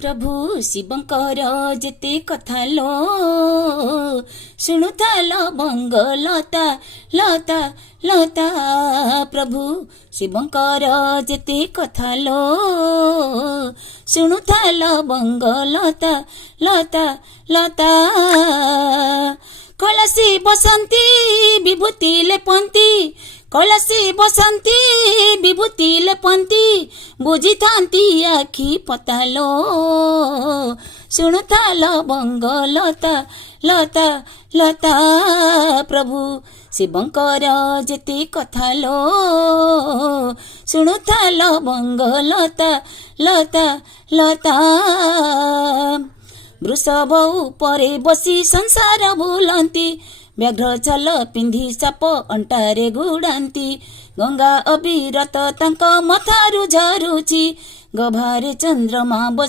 प्रभु शिवंकर जेते कथा लो शुणुता लवंग लता लता लता प्रभु शिवंकर जेते कथा लो शुणुता लवंग लता लता लता कलसी बसंती विभूति लेपंती कलसी बसंती विभूति लेपंती बुझी थांती आखि पतालो शुणुता लवंग लता लता लता प्रभु शिवंकर जेते कथा लो शुणुता लवंग लता लता लता वृषभ उपरे बसी संसार बुलंती व्याघ्र छल पिंधि साप अंटारे गुड़ांती गंगा अविरत तांक मथारु झरुची गभारे चंद्रमा